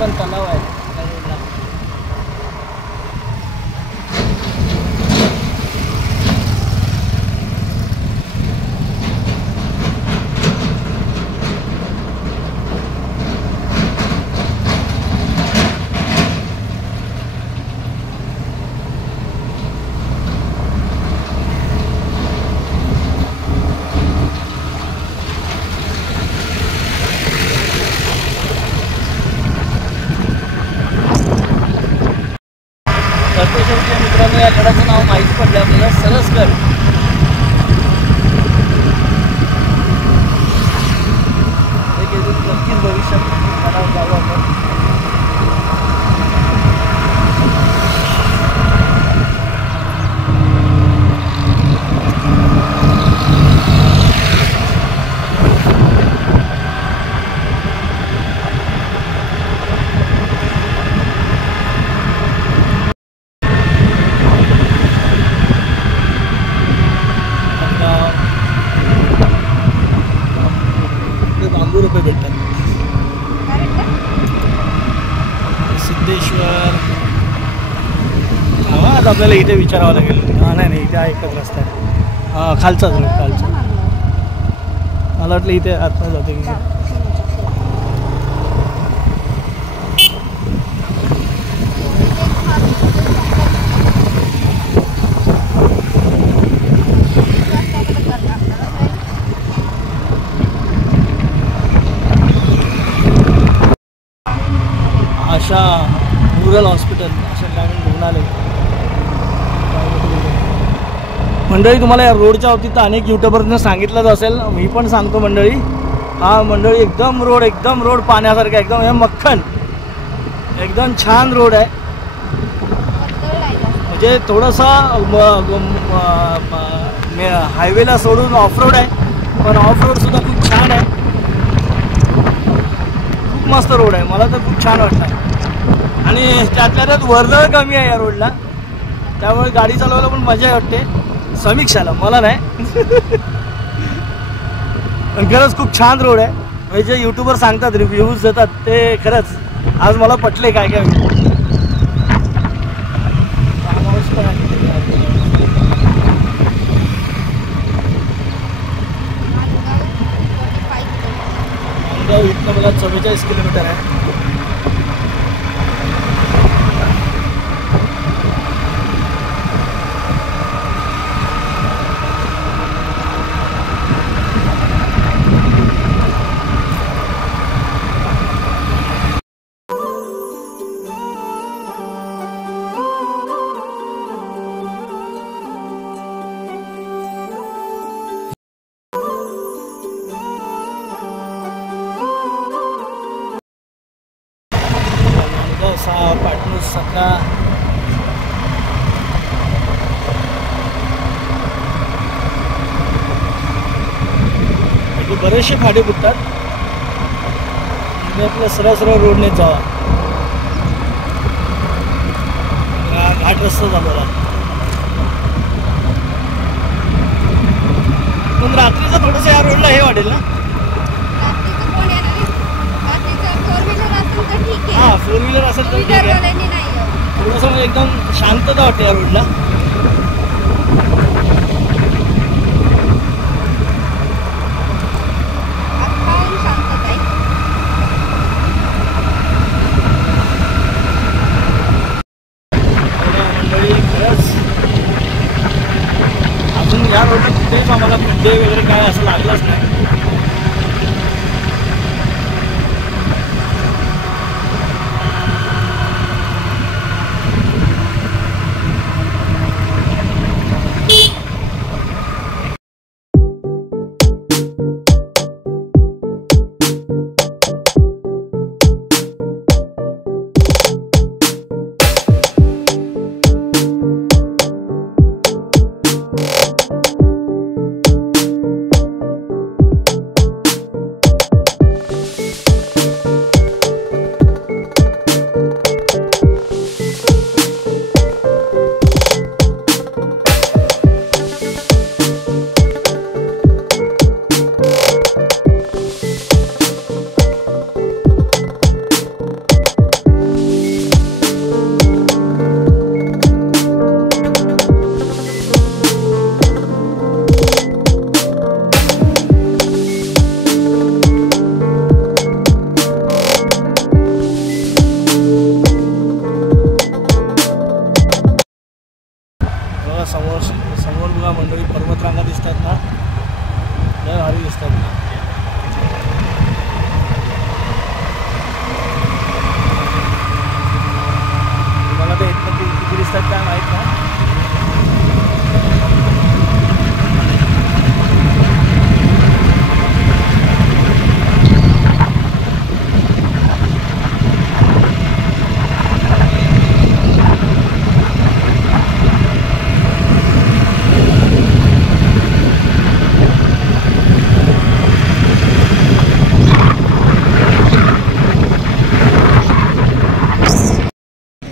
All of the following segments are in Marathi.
पण तलाव आहे त्या रोडला. मित्रांनो या गडाचं नाव माहीत पडलं आपल्याला, सरसगड. नक्कीच भविष्यात गडावर जाऊ आपण. रुपये भेटतात. सिद्धेश्वर आज आपल्याला इथे विचारावं लागेल. नाही इथे एकच रस्ता आहे. हां खालचाच रोड खालचा. मला वाटलं इथे आतमध्ये जाते की. आशा रुरल हॉस्पिटल अशा ठिकाणी रुग्णालय. मंडळी तुम्हाला या रोडच्या बाबतीत अनेक यूट्यूबरने सांगितलंच असेल, मी पण सांगतो मंडळी. हा मंडळी एकदम रोड पाण्यासारखा, एकदम हे मक्खन, एकदम छान रोड आहे. म्हणजे थोडंसं हायवेला सोडून ऑफ रोड आहे, पण ऑफ रोड सुद्धा खूप छान आहे. खूप मस्त रोड आहे, मला तर खूप छान वाटतं. आणि त्यातल्या त्यात वर्दळ कमी आहे या रोडला, त्यामुळे गाडी चालवायला पण मजा वाटते. समीक्षाला मला नाही पण खरंच खूप छान रोड आहे. म्हणजे जे यूट्यूबर सांगतात, रिव्ह्यूज देतात, ते खरंच आज मला पटले काय काय. इथनं मला 44 किलोमीटर आहे. पाटणूस 17 बरेचसे फाटे फुटतात. आपल्या सरळ रोडने जावा. घाट रस्ता झालेला, पण रात्रीचं थोडंसं या रोडला हे वाटेल ना. हां फोर व्हीलर असेल तर ठीक आहे. थोडंसं म्हणजे एकदम शांतता वाटते या रोडला. मंडळी खरंच अजून या रोडला कुठेच आम्हाला खड्डे वगैरे काय असं लागलंच नाही.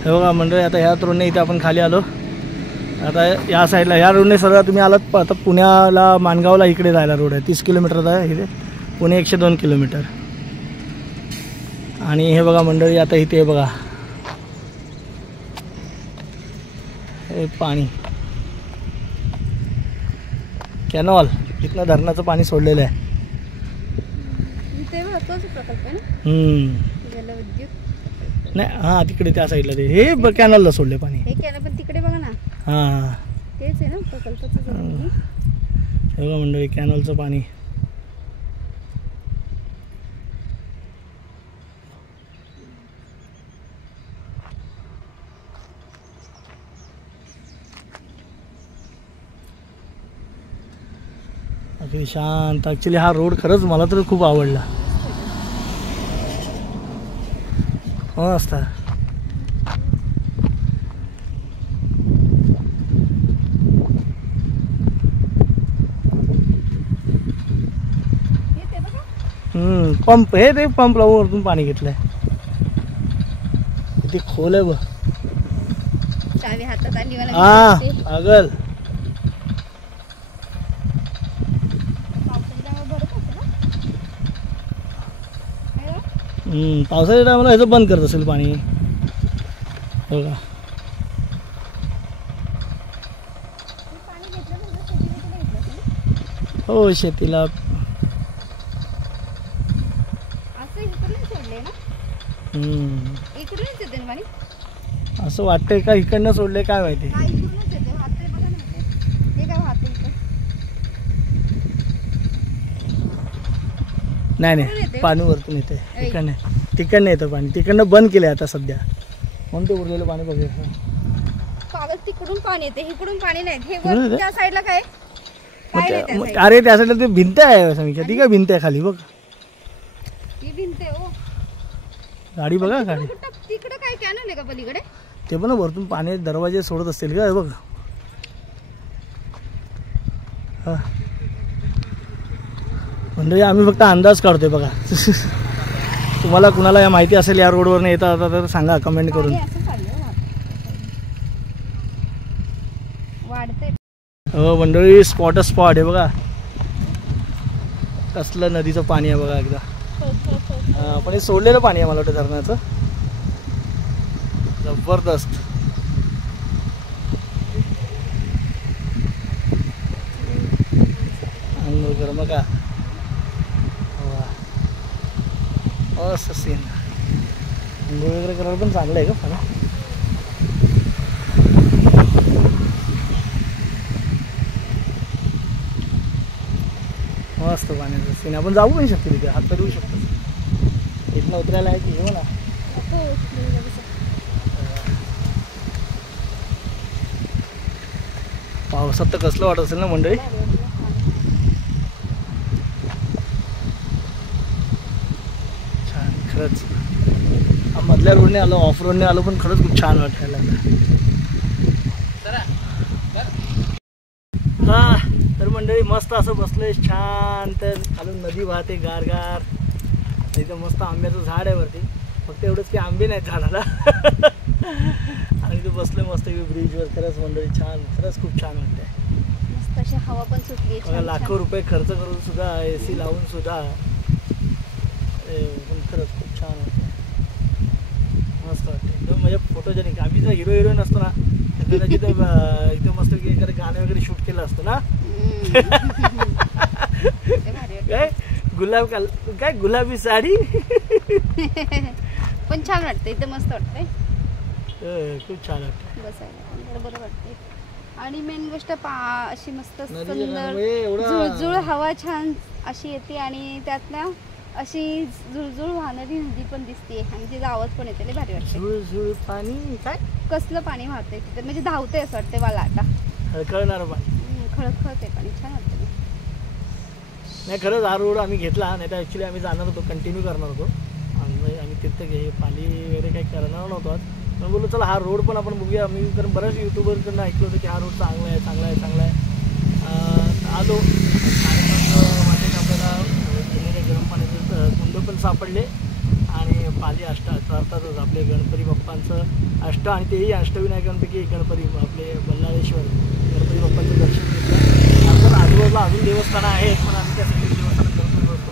हे बघा मंडळी, आता ह्या रोडने इथे आपण खाली आलो. आता या साईडला ह्या रोडने सरळ तुम्ही आलात आता पुण्याला माणगावला इकडे जायला रोड आहे. 30 किलोमीटरचा आहे इथे. पुणे 102 किलोमीटर. आणि हे बघा मंडळी, आता इथे बघा हे पाणी कॅनॉल, इथनं धरणाचं पाणी सोडलेलं आहे. नाही हां, तिकडे त्या साईडला ते हे कॅनलला सोडले पाणी. पण तिकडे बघा ना. हां तेच आहे ना प्रकल्पाचं. हे बघा मंडळी, कॅनलचं पाणी. अगदी शांत. ॲक्च्युली हा रोड खरंच मला तर खूप आवडला. मस्त. पंप हे ते पंप लावून वरतून पाणी घेतलंय. किती खोल आहे बघ. चावी हातात आली मला. हा पागल. पावसाच्या टायमाला ह्याचं बंद करत असेल पाणी बघा. हो शेतीला. असं वाटतंय का इकडनं सोडले काय माहिती. नाही नाही, पाणी वरतून येते. तिकडनं येतं पाणी. तिकडनं बंद केलंय आता सध्या, म्हणून ते उरलेलं पाणी बघायचं. तिकडून पाणी येते, इकडून पाणी नाही. त्या साईडला काय? अरे त्या साईडला ते भिंत आहे समीक्षा. ती काय भिंत आहे खाली बघ. ती भिंत आहे. गाडी बघा गाडी. तिकडे काय कॅनल आहे का पलीकडे? ते पण वरतून पाणी दरवाजे सोडत असतील का बघ. हा म्हणजे आम्ही फक्त अंदाज काढतोय बघा. तुम्हाला कुणाला या माहिती असेल या रोडवर येता आता तर सांगा कमेंट करून. हो मंडळी, स्पॉट आहे बघा. कसलं नदीचं पाणी आहे बघा एकदा. पण हे सोडलेलं पाणी आहे मला वाटतं धरणाचं. जबरदस्त. अंग गरम का. मस्त सीन. अंघोळ वगैरे करायला पण चांगलं आहे का पाणी. मस्त पाण्याचं सीन. आपण जाऊ पण शकतो तिथे, हात धरू शकतो. इथनं उतरायला आहे की घेऊ ना. पावसात तर कसलं वाटत असेल ना मंडळी. छान खरंच. मधल्या रोडने आलो, ऑफ रोडने आलो, पण खरंच खूप छान वाटायला लागलं. हा तर मंडळी मस्त असं बसलोय छान. तर खालून नदी वाहते गारगार. इथं मस्त आंब्याचं झाड आहे वरती. फक्त एवढंच की आंबे नाहीत झाडाला. आणि तो बसलोय मस्त ब्रिजवर. खरंच मंडळी छान, खरंच खूप छान वाटतंय. मस्त अशी हवा पण सुटली. लाखो रुपये खर्च करून सुद्धा, AC लावून सुद्धा, पण खरंच खूप छान वाटतंय. मस्त वाटतं एकदम. म्हणजे फोटोजेनिक. आम्ही जर हिरो हिरोईन असतो ना कदाचित इथं मस्त की एखादं गाणं वगैरे शूट केलं असतं ना. काय गुलाबी साडी. पण छान वाटतं इथं. मस्त वाटतंय. खूप छान वाटतं बसायला. बरं वाटतंय. आणि मेन गोष्ट अशी मस्त सुंदर झुळझुळ हवा छान अशी येते. आणि त्यातल्या अशी झुळझुळ वाहणारी नदी पण दिसते. आणि तिचा आवाज पण येते. भारी वाटते. झुळझुळ पाणी काय कसलं पाणी वाहतंय तिथे. म्हणजे धावतंय असं वाटतंय मला आता. खळखळणार पाणी. खळखळते पाणी. छान वाटतं. नाही खरंच हा रोड आम्ही घेतला. नाही तर ॲक्च्युली आम्ही जाणार होतो, कंटिन्यू करणार होतो. आम्ही तिथं पाली वगैरे काही करणार नव्हतो आज. पण बोललो चला हा रोड पण आपण बघूया. मी कारण बऱ्याच यूट्यूबरकडनं ऐकलं होतं की हा रोड चांगला आहे चांगला आहे चांगला आहे. आलो वाटेत आपल्याला गरम पाण्याचे कुंड पण सापडले. आणि पाली अष्ट अर्थातच आपले गणपती बाप्पांचं अष्ट आणि तेही अष्टविनायकांपैकी एक गणपती आपले बल्लाळेश्वर गणपती बाप्पांचं दर्शन घेतलं. अर्थात आजूबाजूला अजून देवस्थानं आहेत पण आम्ही त्या सगळी देवस्थानं दर्शन बसतो.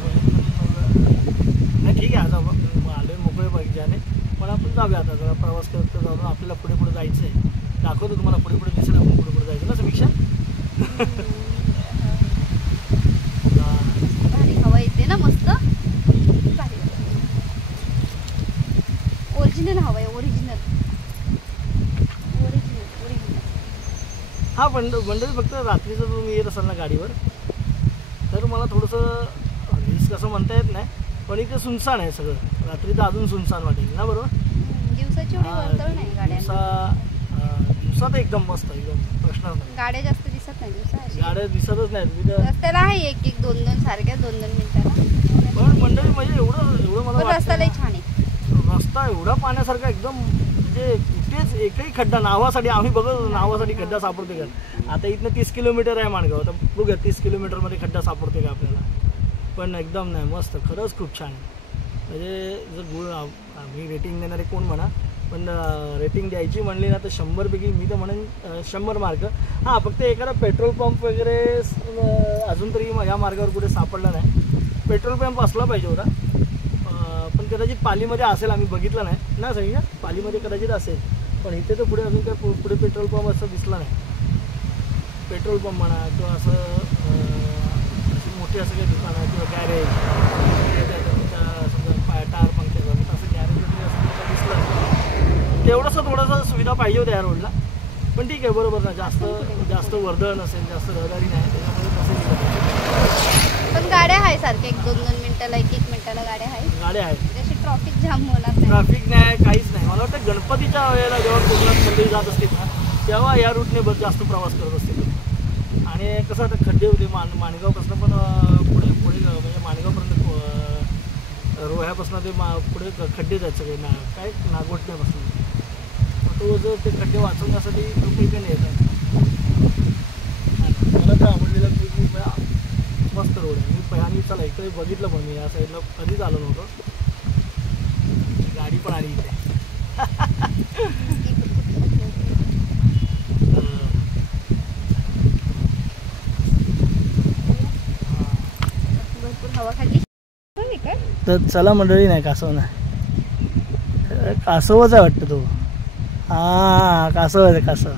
नाही ठीक आहे आता आलो आहे मोकळे बघितल्याने पण आपण जाऊया आता जरा प्रवास करत जाऊन आपल्याला पुढे पुढे जायचं आहे. दाखवतो तुम्हाला पुढे पुढे दिसेल आपण पुढे पुढे जायचं ना समीक्षा. हवा येते ना मस्त ओरिजिनल हवा आहे ओरिजिनल. हां मंडळी फक्त रात्रीचं तुम्ही येत असाल ना गाडीवर तर मला थोडंसं रिस्क असं म्हणता येत नाही पण इथे सुनसान आहे सगळं. रात्री तर अजून सुनसान वाटेल ना बरोबर. दिवसाची नाही गाड्या दिवसात एकदम मस्त एकदम प्रश्न नाही. गाड्या जास्त दिसत नाही दिवसा गाड्या दिसतच नाहीत रस्त्याला आहे एक एक 2-2 सारख्या 2-2 मिनिटाला. पण मंडळी म्हणजे एवढं मला रस्ता लई छान आहे. रस्ता एवढा पाण्यासारखा एकदम म्हणजे कुठेच एकही खड्डा नावासाठी आम्ही बघत नावासाठी खड्डा सापडते का. आता इथनं 30 किलोमीटर आहे माणगाव तर बघूया 30 किलोमीटरमध्ये खड्डा सापडते का आपल्याला. पण एकदम नाही मस्त खरंच खूप छान आहे. म्हणजे जर आम्ही रेटिंग देणारे कोण म्हणा पण रेटिंग द्यायची म्हणली ना तर 100पैकी मी तर म्हणेन 100 मार्क. हां फक्त एखादा पेट्रोल पंप वगैरे अजून तरी या मार्गावर कुठे सापडला नाही. पेट्रोल पंप असला पाहिजे होता पण कदाचित पालीमध्ये असेल आम्ही बघितलं नाही ना सगळी पालीमध्ये कदाचित असेल पण इथे तर पुढे अजून काय पुढे पेट्रोल पंप असं दिसला नाही. पेट्रोल पंप म्हणा किंवा असं अशी मोठी असं काही दुकानं किंवा गॅरेज समजा टायर पंक्चर झालं असं गॅरेज वगैरे असं दिसलं तेवढंसं थोडंसं सुविधा पाहिजे होत्या या रोडला. पण ठीक आहे बरोबर ना जास्त वर्दळ नसेल जास्त रहदारी नाही त्याच्यामुळे नसेल. पण गाड्या आहे सारख्या 1-2 मिनिटाला 1-1 मिनिटाला गाड्या आहेत जशी ट्रॉफिक जाम होणार नाही. ट्रॅफिक नाही काहीच नाही. मला वाटतं गणपतीच्या वेळेला जेव्हा कोकणात मंडळी जात असतील ना तेव्हा या रूटने जास्त प्रवास करत असतील. आणि कसं आता खड्डे होते माणगावपासून पण पुढे म्हणजे माणगावपर्यंत रोह्यापासून ते पुढे खड्डे जायचं सगळे काय नागोठण्यापासून तो जर ते खड्डे वाचवण्यासाठी लोक इथे नाही येतात. मला तर आवडलेलं की मस्त रोड आहे. मी आणि चला इकडे बघितलं पण मी या साईडला कधीच आलो नव्हतो. गाडी पण आली इथे. भरपूर हवा खाली तर चला मंडळी नाही कासव नाही कासवच आहे वाटतं तो. हां कासव आहे कासव.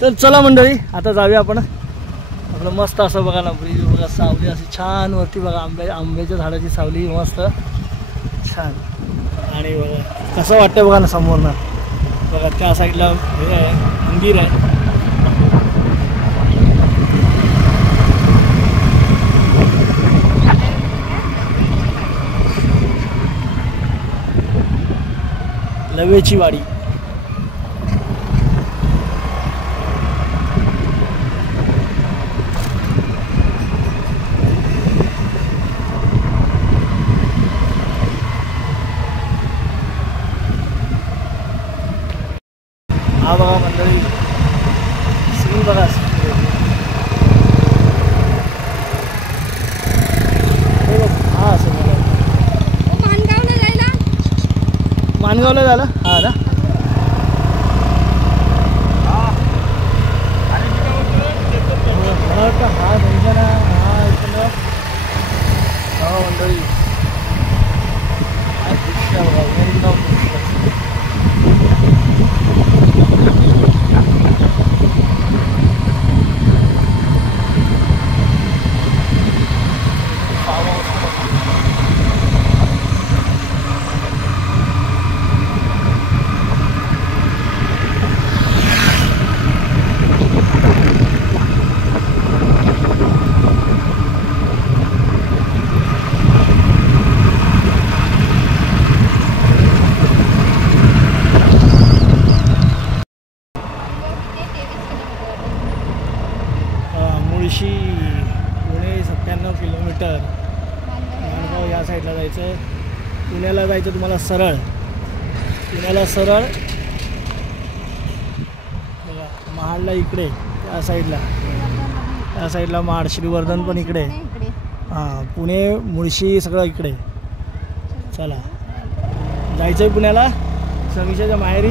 तर चला मंडळी आता जाऊया आपण. आपलं मस्त असं बघा ना ब्रिज बघा सावली अशी छान वरती बघा आंब्याच्या झाडाची सावली मस्त छान. आणि बघा कसं वाटतं बघा ना समोरनं बघा त्या साईडला हे आहे मंदिर आहे. लवेची वाडी. हा बघा मंडळी सीन बघा. हा असं माणगावला झालं हा ना. हा तुमच्या ना हा इथं हा मंडळी बघा पुणे 97 किलोमीटर. माणगाव या साईडला जायचं. पुण्याला जायचं तुम्हाला सरळ. पुण्याला सरळ बघा महाडला इकडे त्या साईडला महाड श्रीवर्धन पण इकडे. हां पुणे मुळशी सगळं इकडे. चला जायचं आहे पुण्याला समीक्षाच्या माहेरी.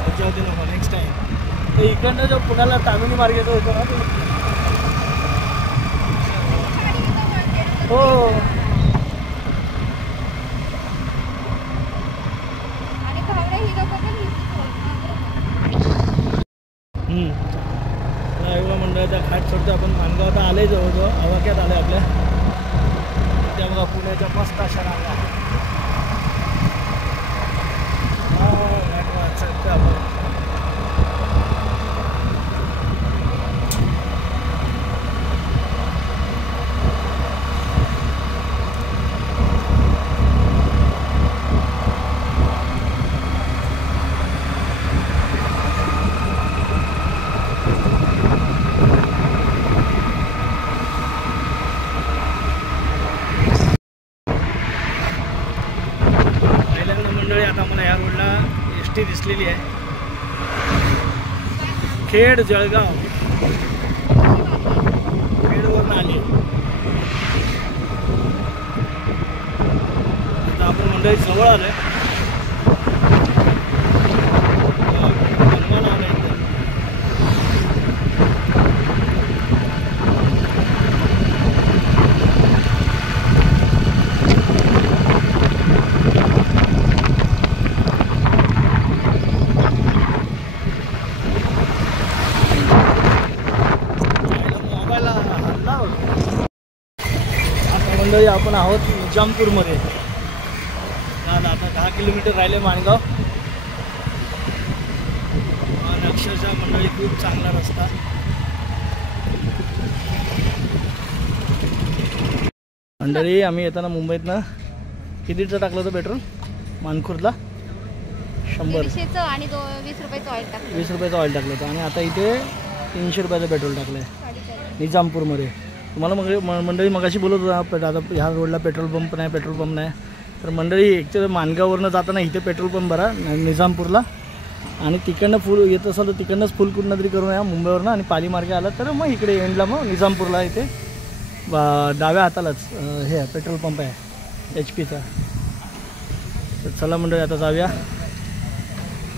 सध्या नको नेक्स्ट टाईम. तर इकडनं जो पुण्याला तामिनी मार्ग येतो ना हो मंडळाचा घाट सोडतो आपण. मानगाव आता आले जवळजवळ आवाक्यात आले आपल्या. त्या बघा पुण्याच्या मस्त अशा रांगा घाट वाचतो आपण. आता मला या रोडला एसटी दिसलेली आहे. खेड जळगाव खेडवरून आली. आता आपण मंडळी जवळ आलोय. मंडळी आपण आहोत निजामपूरमध्ये. आता 10 किलोमीटर राहिले माणगाव. अक्षरशः मंडळी खूप चांगला रस्ता. मंडळी आम्ही येताना मुंबईतनं कितीचं टाकलं होतं पेट्रोल मानखुर्दला? 100 आणि 20 रुपयाचं ऑइल टाकलं. 20 रुपयाचं ऑइल टाकलं होतं. आणि आता इथे 300 रुपयाचं पेट्रोल टाकलं आहे निजामपूरमध्ये. तुम्हाला मंडळी मगाशी बोलत होता आता ह्या रोडला पेट्रोल पंप नाही. तर मंडळी एकतर मानगाववरनं जाताना इथे पेट्रोल पंप भरा निजामपूरला. आणि तिकडनं फुल येत असेल तर तिकडनंच फुल कुठनं तरी करून या मुंबईवरनं. आणि पालीमार्गे आला तर मग इकडे एंडला मग निजामपूरला इथे डाव्या हातालाच हे पेट्रोल पंप आहे HP चा. तर चला मंडळी आता जाऊया.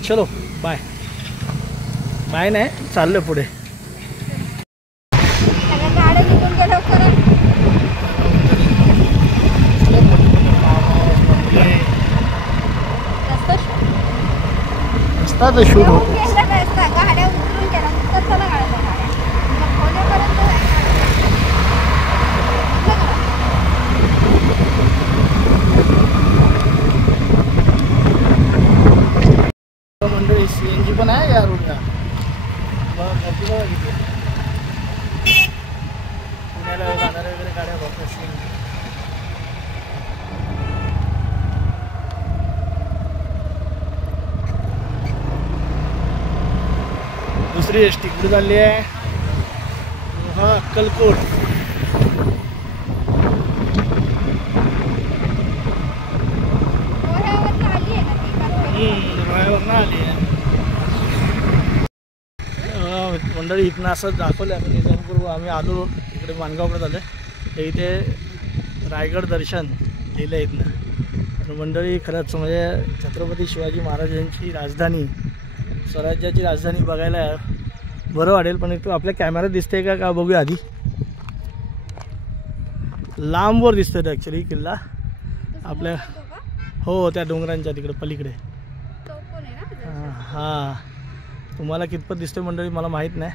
चलो बाय. बाय नाही चाललं पुढे. रस्ता शूट होतो. गाड्या उतरून गेला तर चला मंडळी CNG पण आहे या रोडला. पुण्याला जाणाऱ्या वगैरे गाड्या बघतात CNG. दुसरी एसटी कुठे चालली आहे? हा अक्कलकोट. रोह्यावरनं आली आहे मंडळी. इथनं असं दाखवलं आम्ही निजामपूर. आम्ही आलो इकडे मानगावकडे झालं. तर इथे रायगड दर्शन लिहिलं आहे इथनं. तर मंडळी खरंच म्हणजे छत्रपती शिवाजी महाराजांची राजधानी, स्वराज्याची राजधानी बघायला बरं वाटेल. पण तू आपल्या कॅमेऱ्यात दिसते का बघूया आधी. लांबवर दिसतोय ॲक्च्युली किल्ला आपल्या. हो त्या डोंगरांच्या तिकडे पलीकडे. हां तुम्हाला कितपत दिसतोय मंडळी मला माहीत नाही.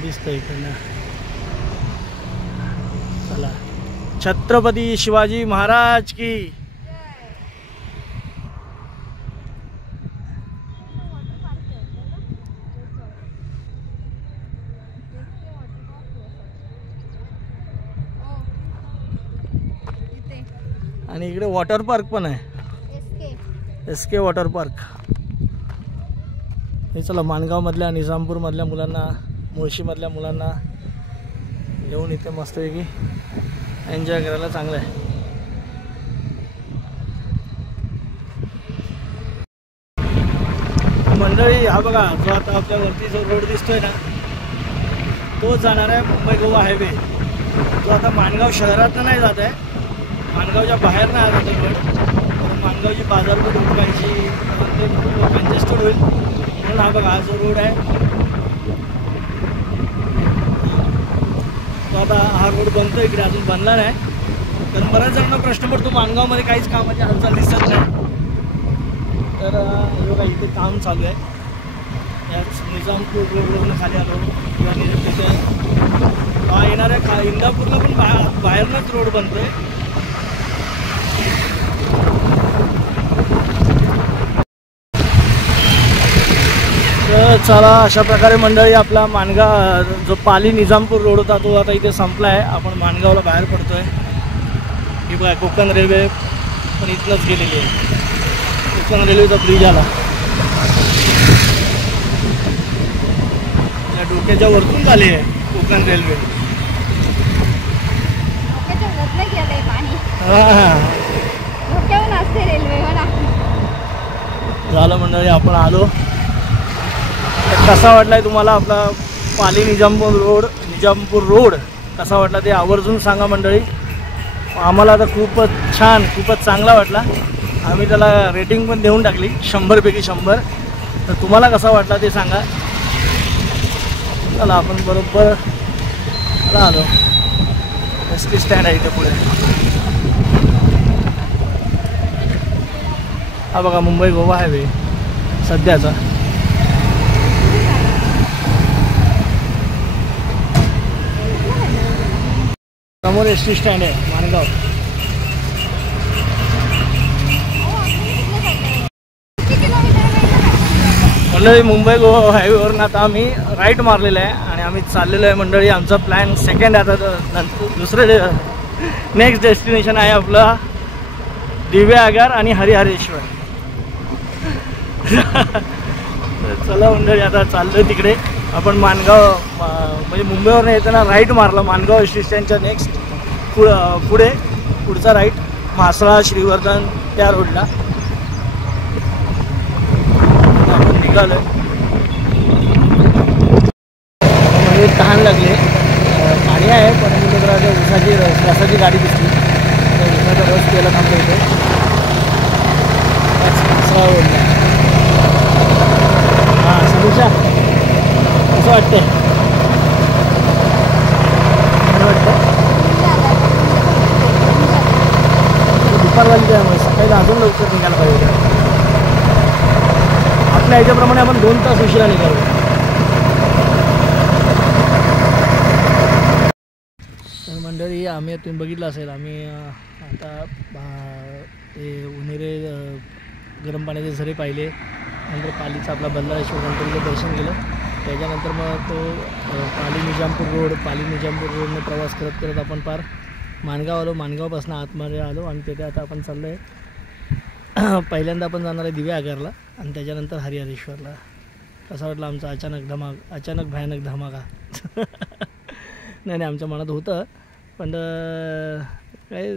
दिसतंय इकडनं. चला छत्रपती शिवाजी महाराज की. आणि इकडे वॉटर पार्क पण आहे. SK water park. हे चला मानगावमधल्या निजामपूरमधल्या मुलांना मुळशीमधल्या मुलांना येऊन इथे मस्तपैकी एन्जॉय करायला चांगलं आहे. मंडळी हा बघा जो आता आपल्यावरती जो रोड दिसतोय ना तो जाणार आहे मुंबई गोवा हायवे. तो आता माणगाव शहरात नाही जात आहे, माणगावच्या बाहेर नाही जात आहे पण माणगावची बाजारपेठ उठवायची ते कंजेस्टेड होईल म्हणून हा बघा हा जो रोड आहे तो आता हा रोड बनतो इकडे, अजून बनला नाही. तर बऱ्याच जणांना प्रश्न पडतो माणगावमध्ये काहीच कामाची हालचाल दिसत नाही. तर हे बघा इथे काम चालू आहे. याच निजामपूर रोडवरून खाली आलो किंवा तिथे येणाऱ्या इंदापूरला पण बाहेरनंच रोड बनतोय. तर चला अशा प्रकारे मंडळी आपला माणगाव जो पाली निजामपूर रोड होता तो आता इथे संपला आहे. आपण माणगावला बाहेर पडतोय. ही बघा कोकण रेल्वे पण इथनंच गेलेली आहे. कोकण रेल्वेचा ब्रिज आला, या डोक्याच्या वरतून झाली आहे कोकण रेल्वे. झालं मंडळी आपण आलो. कसा वाटलाय तुम्हाला आपला पाली निजामपूर रोड कसा वाटला ते आवर्जून सांगा मंडळी. आम्हाला आता खूपच छान, खूपच चांगला वाटला. आम्ही त्याला रेटिंग पण देऊन टाकली 100पैकी 100. तर तुम्हाला कसा वाटला ते सांगा. चला आपण बरोबर आलो. एस टी स्टँड आहे इथे पुढे. हा बघा मुंबई गोवा हायवे सध्याचा. समोर एस टी स्टँड आहे माणगाव. मंडळी मुंबई गोवा हायवेवरून आता आम्ही राईट मारलेला आहे आणि आम्ही चाललेलो आहे मंडळी. आमचा प्लॅन सेकंड आता नंतर दुसरे नेक्स्ट डेस्टिनेशन आहे आपलं दिव्या आगार आणि हरिहरेश्वर. चला मंडळी आता चाललो आहे तिकडे. आपण माणगाव म्हणजे मुंबईवरून येताना राईट मारला माणगाव एस टी स्टँडच्या नेक्स्ट पुढचा राईट म्हासळा श्रीवर्धन त्या रोडला आपण निघालो. म्हणजे तहान लागले, पाणी आहे पण म्हणजे रसाची गाडी दिसली तर उसाचा रस प्यायला थांबलो इथे म्हासळा रोडला. हां समीक्षा कसं वाटतंय? दुपारवाली त्यामुळे सकाळी अजून लवकर निघायला पाहिजे. आपल्या ह्याच्याप्रमाणे आपण 2 तास उशिरा निघालो. तर मंडळी आम्ही तुम्ही बघितलं असेल आम्ही आता ते उन्हेरे गरम पाण्याचे झरे पाहिले. नंतर पालीचा आपला बल्लाळेश्वर गणपतीचं दर्शन केलं. त्याच्यानंतर मग तो पाली निजामपूर रोडने प्रवास करत करत आपण पार माणगाव आलो. माणगावपासून आतमध्ये आलो आणि तिथे आता आपण चाललो आहे. पहिल्यांदा आपण जाणार आहे दिव्या आगारला आणि त्याच्यानंतर हरिहरेश्वरला. कसा वाटला आमचा अचानक भयानक धमाका? नाही आमच्या मनात होतं पण काय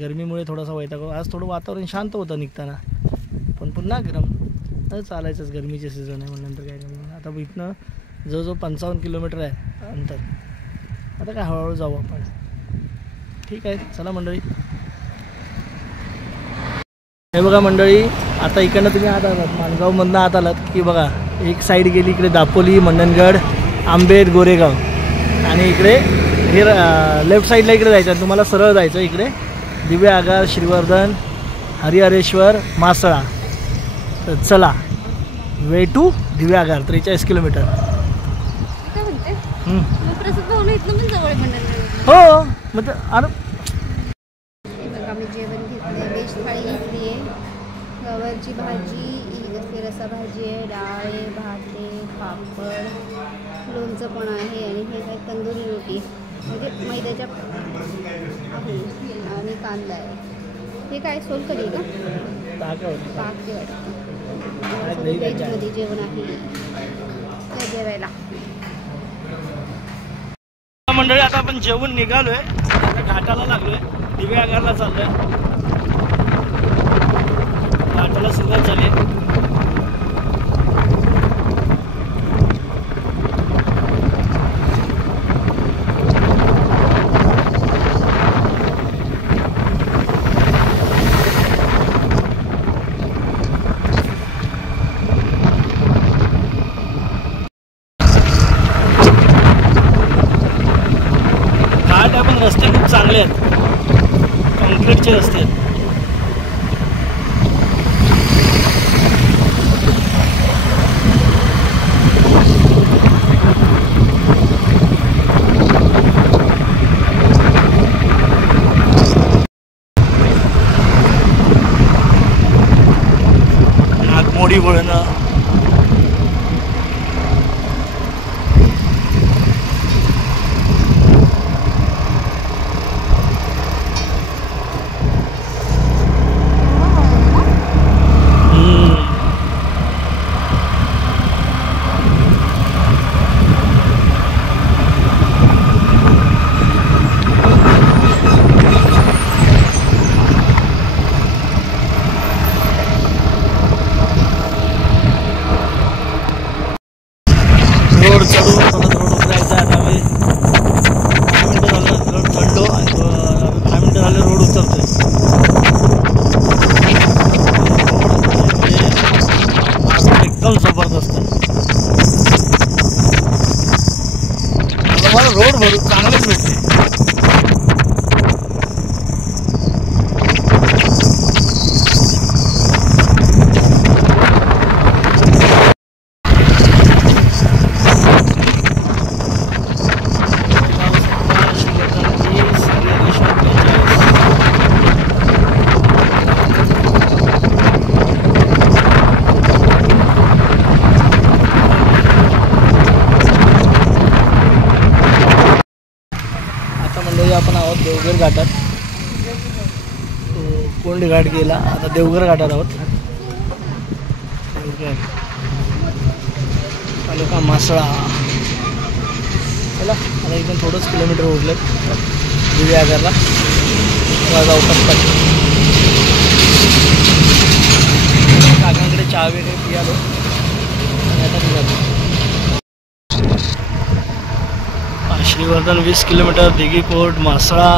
गरमीमुळे थोडासा वैताग. आज थोडं वातावरण शांत होतं निघताना पण पुन्हा गरम. चालायचंच, गरमीचे सीझन आहे म्हणल्यानंतर काय करणार. आता इथनं जवळजवळ 55 किलोमीटर आहे अंतर. आता काय हळूहळू जाऊ आपण. ठीक आहे चला मंडळी. हे बघा मंडळी आता इकडनं तुम्ही आत आलात माणगावमधनं आत आलात की बघा एक साईड गेली इकडे दापोली, मंडणगड, आंबेड, गोरेगाव आणि इकडे हे लेफ्ट साईडला इकडे जायचं. तुम्हाला सरळ जायचं इकडे दिव्या आगार, श्रीवर्धन, हरिहरेश्वर, म्हासळा. तर चला वे टू दिव्या आगार 43 किलोमीटर. हो मग अरे आम्ही जेवण घेतलं आहे. व्हेज थाळी घेतली आहे. गवारची भाजी, रसा भाजी आहे, डाळ आहे, भात आहे, पापड, लोणचं पण आहे आणि हे काय तंदुरी रोटी म्हणजे मैद्याच्या आहे आणि कांदा आहे. हे काय सोलकढी का? पाक व्हेजमध्ये जेवण आहे त्या जेवायला. मंडळी आता आपण जेवून निघालोय. आता घाटाला लागलोय. दिव्या आगारला चाललोय. घाटाला सुरुवात झाली. रस्ते खूप चांगले आहेत, कॉन्क्रीटचे रस्ते आहेत. नागमोडी वळणं, रोड चढून परत रोड उतरायचा आहे. आता आम्ही 10 मिनटं झालं रोड चढलो आणि 10 मिनटं झाले रोड उतरतोय. रोड एकदम जबरदस्त आहे. मला रोड भरून चांगलेच भेटते. आपण आहोत देवघर घाटात. कोंड घाट गेला, आता देवघर घाटात आहोत. देवघर तालुका मासळा. चला आता इथून थोडंच किलोमीटर उरले दिव्यागरला. जाऊ पटपट. काकांकडे चहा वगैरे पियालो आणि आता निघालो. श्रीवर्धन 20 किलोमीटर, दिघी कोट, मासळा.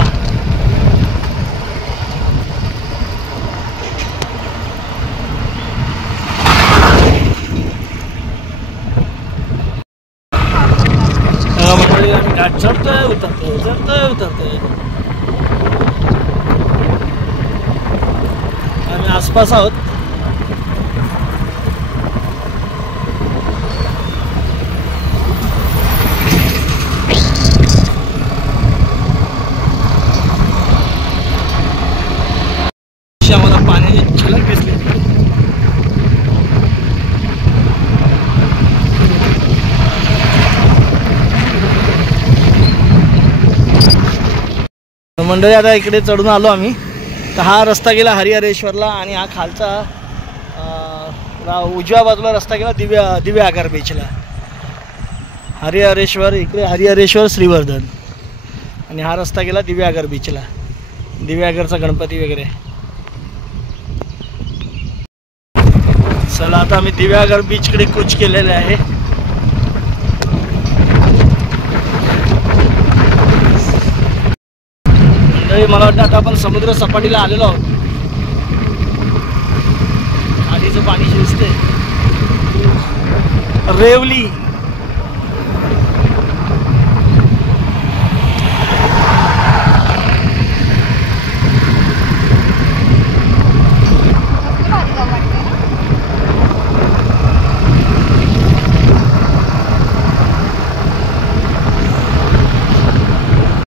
मंडळी आम्ही घाट चढतोय उतरतोय चढतोय उतरतोय. आम्ही आसपास आहोत. आम्हाला पाण्याची झलक दिसली. मंडळी आता इकडे चढून आलो आम्ही. तर हा रस्ता गेला हरिहरेश्वरला आणि हा खालचा उजव्या बाजूला रस्ता गेला दिव्या आगार बीचला. हरिहरेश्वर इकडे हरिहरेश्वर श्रीवर्धन आणि हा रस्ता गेला दिव्या आगार बीचला. दिव्यागरचा गणपती वगैरे. चला आता आम्ही दिव्यागर बीचकडे कूच केलेले आहे. मंडळी मला वाटतं आता आपण समुद्र सपाटीला आलेलो आहोत. आधीचं पाणी शिजते. रेवली